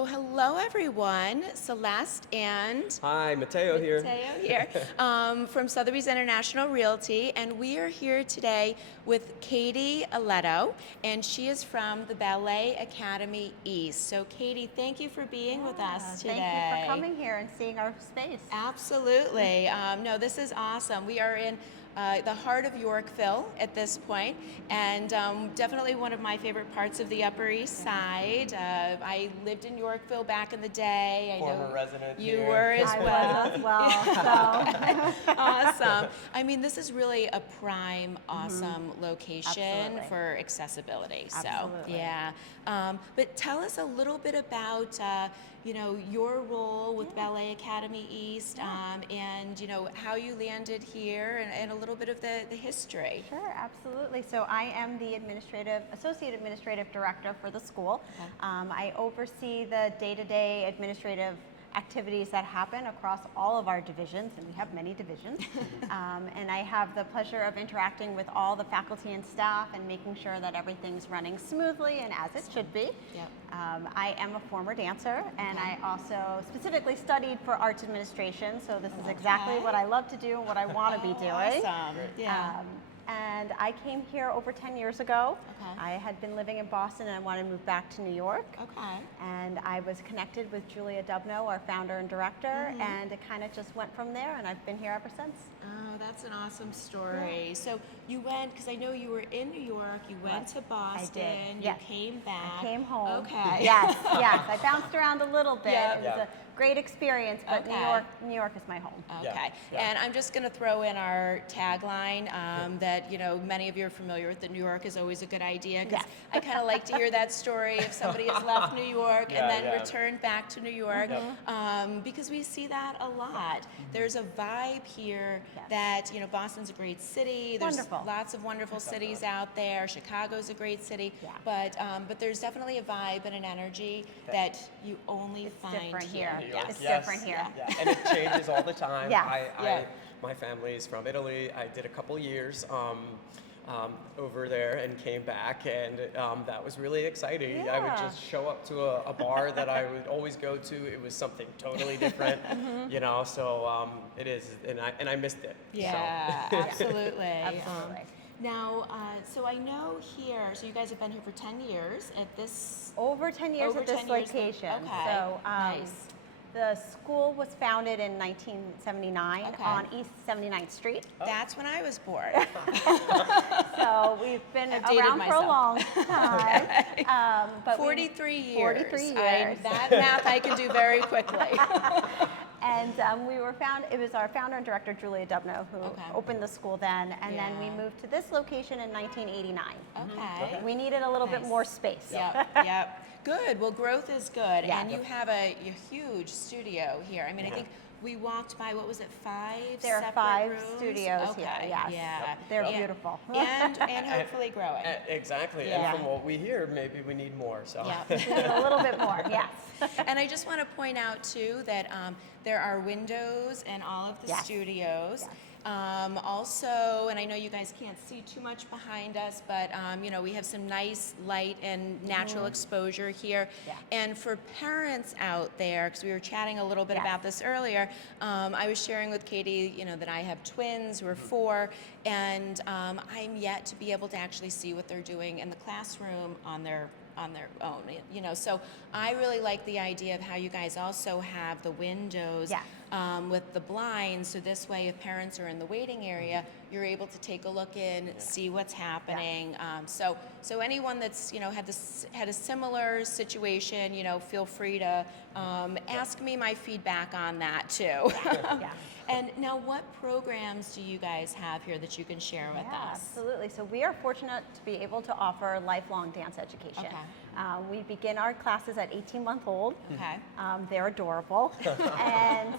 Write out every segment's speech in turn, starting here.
So hello everyone, Celeste and Hi, Mateo here. From Sotheby's International Realty, and we are here today with Katie Eletto, and she is from the Ballet Academy East. So Katie, thank you for being with us today. Thank you for coming here and seeing our space. Absolutely. No, this is awesome. We are in the heart of Yorkville at this point, and definitely one of my favorite parts of the Upper East Side. I lived in Yorkville back in the day. Former resident you here. were as well. I was as well. So. Awesome. I mean, this is really a prime, awesome location Absolutely. for accessibility. Absolutely. So, yeah. But tell us a little bit about your role with Ballet Academy East, and how you landed here, and a little bit of the history. Sure, absolutely. So I am the associate administrative director for the school. Okay. I oversee the day-to-day administrative activities that happen across all of our divisions, and we have many divisions. And I have the pleasure of interacting with all the faculty and staff and making sure that everything's running smoothly and as it should be. Yep. I am a former dancer, and I also specifically studied for arts administration, so this is exactly what I love to do and what I want to be doing. Awesome. Yeah. And I came here over 10 years ago. Okay. I had been living in Boston and I wanted to move back to New York. Okay. And I was connected with Julia Dubno, our founder and director, and it kind of just went from there, and I've been here ever since. Oh, that's an awesome story. So you went, because I know you were in New York, you went to Boston, Yes. you came back. I came home. Okay. Yes, yes. I bounced around a little bit. Yep. It was a great experience, but Okay. New York is my home. Okay, Yeah. and I'm just going to throw in our tagline that many of you are familiar with. That New York is always a good idea, because Yes. I kind of like to hear that story if somebody has left New York and then returned back to New York, because we see that a lot. There's a vibe here that Boston's a great city. There's Wonderful. lots of wonderful cities out there. Chicago's a great city, but there's definitely a vibe and an energy that you only find different here. here. Yes. It's different here. Yeah, and it changes all the time. Yes. My family is from Italy. I did a couple years over there and came back, and that was really exciting. I would Yeah. just show up to a bar that I would always go to. It was something totally different, so it is, and I missed it. Yeah, So. absolutely. Absolutely. Now, so I know here, so you guys have been here for 10 years at this. Over 10 years Over at this 10 years, location. okay, So nice. the school was founded in 1979 Okay. on East 79th Street. That's when I was born. So we've been I've dated around for a myself. long time. But 43 years. 43 years. That math I can do very quickly. And it was our founder and director, Julia Dubno, who opened the school then, and then we moved to this location in 1989. Okay. We needed a little bit more space. Yep. Good. Well, growth is good. Yeah. And you have a huge studio here. I mean, I think we walked by, what was it, 5 There are separate 5 rooms? studios Okay. here, yes. Yeah. They're Yeah. beautiful. And hopefully growing. Exactly, Yeah. and from what we hear, maybe we need more. So. Yeah. We need a little bit more, yes. And I just want to point out too that there are windows in all of the Yes. studios. Yes. Also, and I know you guys can't see too much behind us, but we have some nice light and natural exposure here. Yeah. And for parents out there, because we were chatting a little bit Yes. about this earlier, I was sharing with Katie, that I have twins who are 4, and I'm yet to be able to actually see what they're doing in the classroom on their own, so I really like the idea of how you guys also have the windows with the blinds, so this way if parents are in the waiting area, you're able to take a look in, see what's happening. So anyone that's had a similar situation, feel free to ask me my feedback on that too. Yeah. And now, what programs do you guys have here that you can share with us? Absolutely. So we are fortunate to be able to offer lifelong dance education. Okay. We begin our classes at 18-month-old. Okay. They're adorable. And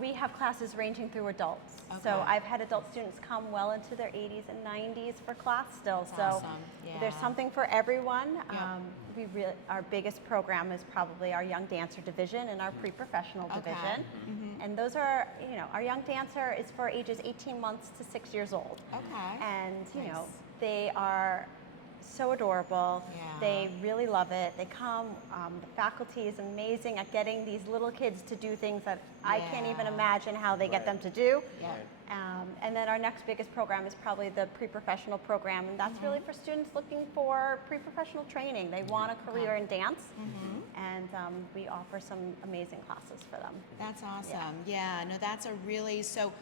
we have classes ranging through adults. So Okay. I've had adult students come well into their 80s and 90s for class still. That's so awesome. there's Yeah. something for everyone. Yep. Our biggest program is probably our young dancer division and our pre-professional Okay. division. And those are, our young dancer is for ages 18 months to 6 years old. Okay. And, Nice. they are so adorable. Yeah. They really love it. They come, the faculty is amazing at getting these little kids to do things that I can't even Yeah. imagine how they get Right. them to do. Yeah. And then our next biggest program is probably the pre-professional program, and that's really for students looking for pre-professional training. They want a career in dance, and we offer some amazing classes for them. That's awesome. Yeah, no, that's a really so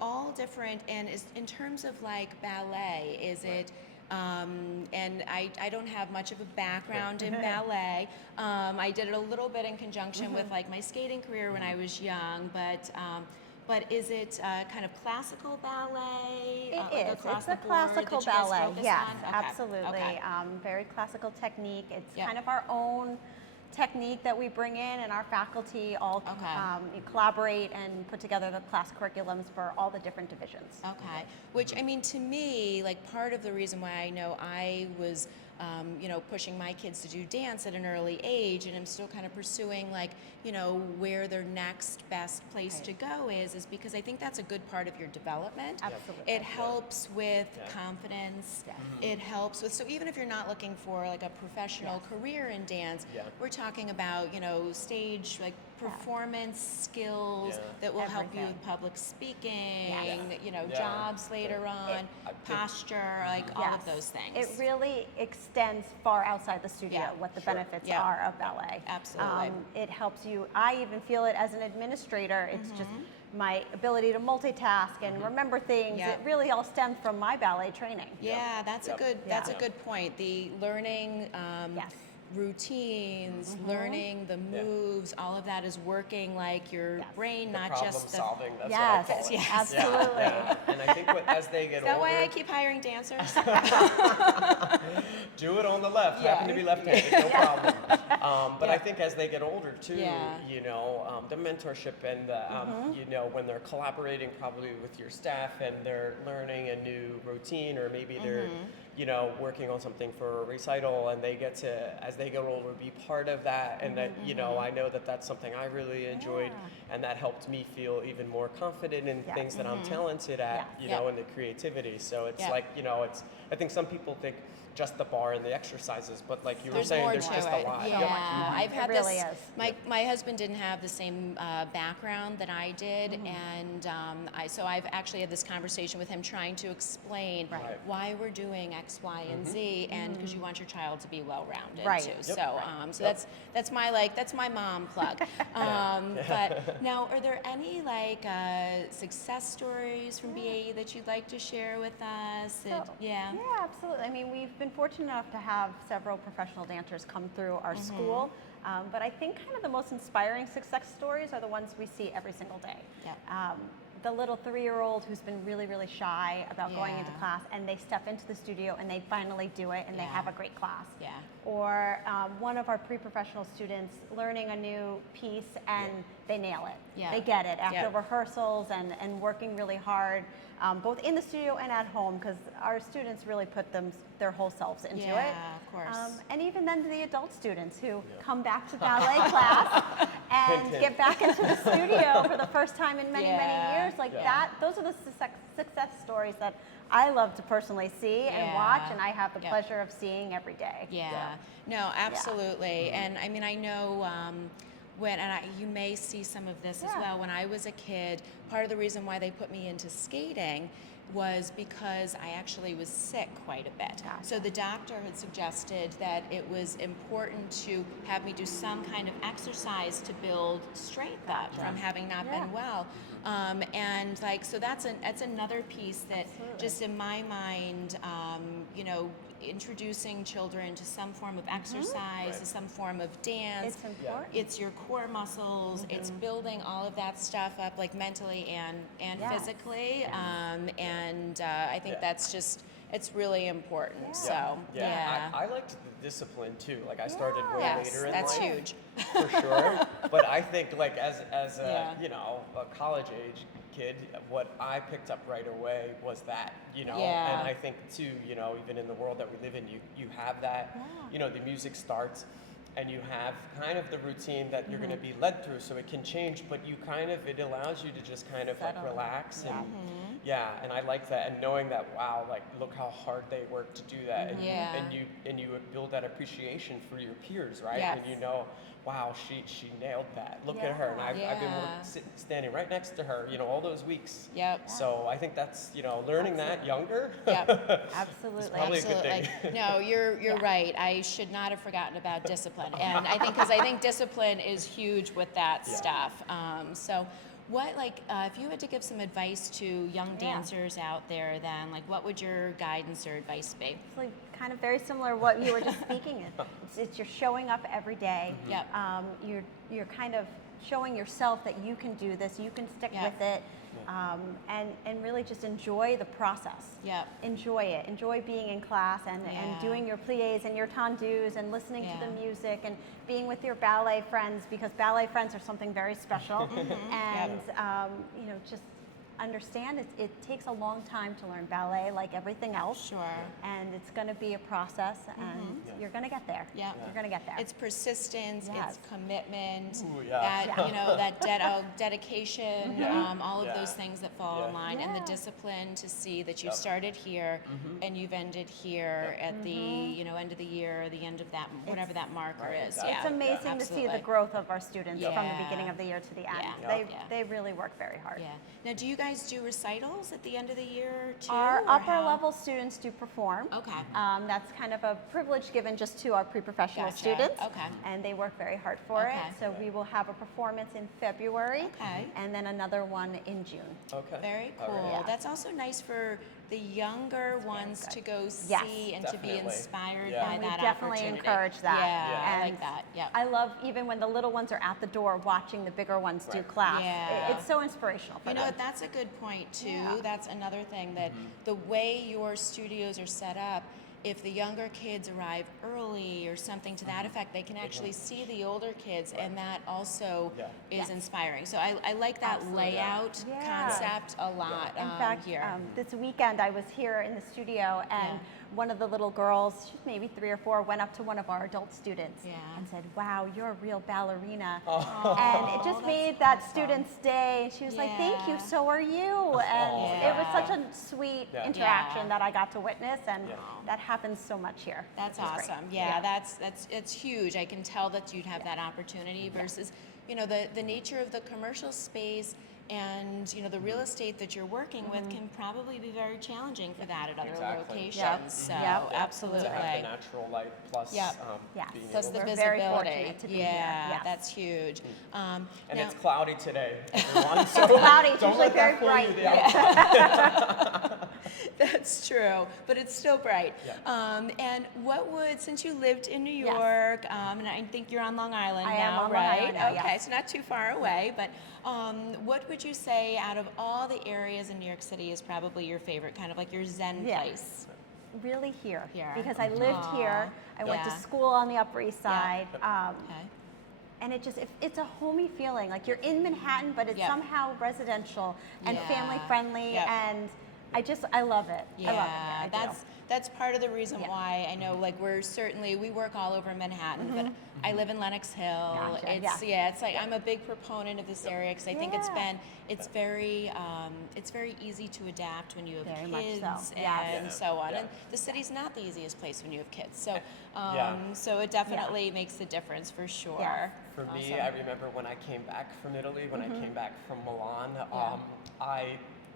all different. And is in terms of like ballet, is it? And I don't have much of a background in ballet. I did it a little bit in conjunction with like my skating career when I was young, but is it kind of classical ballet? It like is. across It's the a board classical that you guys ballet. focus Yes, on? Okay. absolutely. Okay. Very classical technique. It's Yeah. kind of our own technique that we bring in, and our faculty all Okay. collaborate and put together the class curriculums for all the different divisions. Okay, which I mean, to me, like part of the reason why I know I was, pushing my kids to do dance at an early age, and I'm still kind of pursuing like, where their next best place to go is because I think that's a good part of your development. Absolutely. It helps with Yeah. confidence. Yes. It helps with, so even if you're not looking for like a professional career in dance, Yeah. we're talking about, stage like performance skills Yeah. that will help you Everything. with public speaking, Yes. Yeah. jobs later on, I think- posture, like all of Yes. those things. It really extends far outside the studio, Yeah. what the Sure. benefits Yeah. are of ballet. Absolutely. It helps you, I even feel it as an administrator, it's just Mm-hmm. my ability to multitask and remember things. Yeah. It really all stems from my ballet training. Yeah, that's Yep. a good. That's Yeah. a good point. The learning Yes. routines, learning the moves, all of that is working like your Yes. brain, The not problem just the. solving. That's Yes, what I call it. yes. absolutely. Yeah. And I think as they get Is that older, why I keep hiring dancers? do it on the left. Yeah. Happen to be left-handed, no problem. But Yeah. I think as they get older too, Yeah. the mentorship and when they're collaborating probably with your staff and they're learning a new routine, or maybe they're working on something for a recital, and they get to, as they get older, be part of that, and that I know that that's something I really enjoyed, and that helped me feel even more confident in Yeah. things that I'm talented at, Yeah. in the creativity. So it's Yeah. like I think some people think just the bar and the exercises, but like you were There's saying, more there's to just it. a lot. Yeah, I've had It really this. is. My husband didn't have the same background that I did, and so I've actually had this conversation with him, trying to explain Right. why we're doing X, Y, and Z, and because you want your child to be well-rounded Right. too. Yep. So, so that's my mom plug. But now, are there any like success stories from BAE that you'd like to share with us? Yeah, absolutely. I mean, we've been fortunate enough to have several professional dancers come through our school, but I think kind of the most inspiring success stories are the ones we see every single day. Yep. The little 3-year-old who's been really, really shy about going into Yeah. class, and they step into the studio and they finally do it, and they Yeah. have a great class. Yeah. Or one of our pre-professional students learning a new piece and they nail it. Yeah. They get it after Yeah. rehearsals and working really hard, both in the studio and at home, because our students really put their whole selves into it. Yeah, of course. And even then the adult students who come back to ballet class and get back into the studio for the first time in many, many Yeah. years. Like Yeah. that, those are the success stories that I love to personally see and watch, Yeah. and I have the Yeah. pleasure of seeing every day. Yeah. No, absolutely. And I mean, I know you may see some of this as Yeah. well. When I was a kid, part of the reason why they put me into skating was because I actually was sick quite a bit. Gotcha. So the doctor had suggested that it was important to have me do some kind of exercise to build strength up from having not Yeah. been well. And like, so that's another piece that Absolutely. just in my mind, introducing children to some form of exercise, Right. to some form of dance. It's important. It's your core muscles. It's building all of that stuff up, like mentally and Yes. physically. Yes. I think Yeah. that's just, it's really important. Yeah. So Yeah. I liked the discipline too. Like I started way yes, later in that's life. huge. For sure. But I think like as a Yeah. a college age kid, what I picked up right away was that, Yeah. and I think too, even in the world that we live in, you have that, the music starts and you have kind of the routine that you're going to be led through, so it can change, but it allows you to just kind of like Settle. relax and and I like that, and knowing that, wow, like look how hard they work to do that, and you build that appreciation for your peers, right? Yes. And wow, she nailed that. Look at her, and I've been standing right next to her, all those weeks. Yep. So I think that's learning that younger. Yep. Absolutely. It's probably a good thing. No, you're right. I should not have forgotten about discipline, and I think discipline is huge with that stuff. So, what if you had to give some advice to young dancers out there, then what would your guidance or advice be? It's like kind of very similar to what you were just speaking in. It's you're showing up every day. Yep. You're kind of showing yourself that you can do this, you can stick with it, and really just enjoy the process. Yep. Enjoy it. Enjoy being in class and doing your pliés and your tendus and listening to the music and being with your ballet friends, because ballet friends are something very special. And just understand it takes a long time to learn ballet, like everything else. Sure. And it's going to be a process, and you're going to get there. Yeah. You're going to get there. It's persistence, Yes. it's commitment, Ooh, that dedication, all of those things that fall in line, and the Yeah. discipline to see that you started here and you've ended here at the end of the year, or the end of that, whatever that marker is. exactly. Yeah, It's amazing to see the absolutely. growth of our students from the Yeah. beginning of the year to the end. Yeah. They really work very hard. Yeah. Now, do you guys do recitals at the end of the year too? Our or upper how? level students do perform. Okay. That's kind of a privilege given just to our pre-professional Gotcha. students. Okay. And they work very hard for Okay. it. So we will have a performance in February. Okay. And then another one in June. Okay. Very All cool. right. Yeah. That's also nice for the younger ones good. to go see Yes. and to be Definitely. inspired Yeah. by And we that definitely opportunity. encourage that. Yeah, I And like that. Yep. I love even when the little ones are at the door watching the bigger ones do Right. class. Yeah. It's so inspirational for You know them. what? That's a good point too. Yeah. That's another thing, that the way your studios are set up, if the younger kids arrive early or something to that effect, they can actually see the older kids, and that also Yeah. is Yes. inspiring. So I like that Absolutely. layout Yeah. concept a lot. In fact, here. this weekend I was here in the studio, and one of the little girls, she's maybe 3 or 4, went up to one of our adult students Yeah. and said, "Wow, you're a real ballerina." Oh. And it just that's made that awesome. student's day. She was like, "Thank you, Yeah. so are you." And it was such a sweet Yeah. interaction Yeah. that I got to witness, and Yeah. that happens so much here. That's which is great. awesome. Yeah, it's huge. I can tell that you'd have that opportunity versus, the nature of the commercial space and the real estate that you're working with can probably be very challenging for that at other Exactly. locations. Yep. So Yep. absolutely. To have the natural light plus Yep. Yes. being Plus able the to. We're very visibility. fortunate to be yeah, here. Yes. that's huge. And now- it's cloudy today, everyone. So cloudy. It's don't usually let that very fool bright. you. The outside. That's true, but it's still bright. Yeah. And what would, since you lived in New Yes. York, and I think you're on Long Island I now, am on Long right? Island now, Okay, yes. so not too far away, but what would you say out of all the areas in New York City is probably your favorite, kind of like your zen Yeah. place? Really here, Here. because I lived Aw. here. I went to Yeah. school on the Upper East Side. Okay. And it's a homey feeling. Like you're in Manhattan, but it's Yep. somehow residential and Yeah. family friendly. Yep. And I love it. Yeah, I love it here. I do. that's part of the reason Yeah. why I know we work all over Manhattan, but I live in Lenox Hill. Gotcha, It's like I'm a big proponent of this area because I think Yeah. it's very easy to adapt when you have Very much kids so. Yes. and so on. Yeah. And the city's not the easiest place when you have kids, so Yeah. so it definitely makes a difference for sure. Yes. For me, Awesome. I remember when I came back from Italy, when I came back from Milan, Yeah.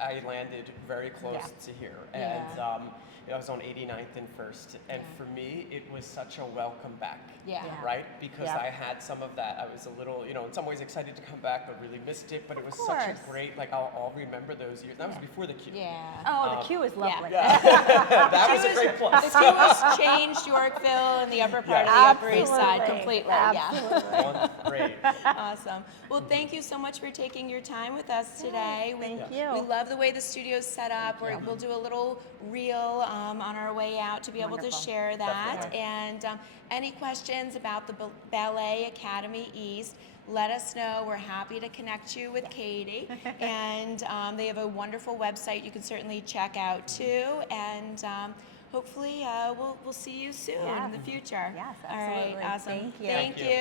I landed very close Yeah. to here, Yeah. and I was on 89th and First, and Yeah. for me, it was such a welcome back. Yeah. Yeah. Right? Because Yeah. I had some of that. I was a little, in some ways excited to come back, but really missed it. But it was such a course. great, I'll remember those years. That was before the queue. Yeah. Oh, the queue is lovely. That was a great plus. The queue has changed Yorkville and the upper part of the Upper East Side Absolutely. completely. Absolutely. One, great. Yeah. Awesome. Well, thank you so much for taking your time with us today. Thank we, you. We love the way the studio's set up. We'll do a little reel on our way out to be able to Wonderful. share that. Definitely. And any questions about the Ballet Academy East, let us know. We're happy to connect you with Katie. And they have a wonderful website you can certainly check out too. And hopefully we'll see you soon Yeah. in the future. Yes, All right, absolutely. awesome. Thank you. Thank you.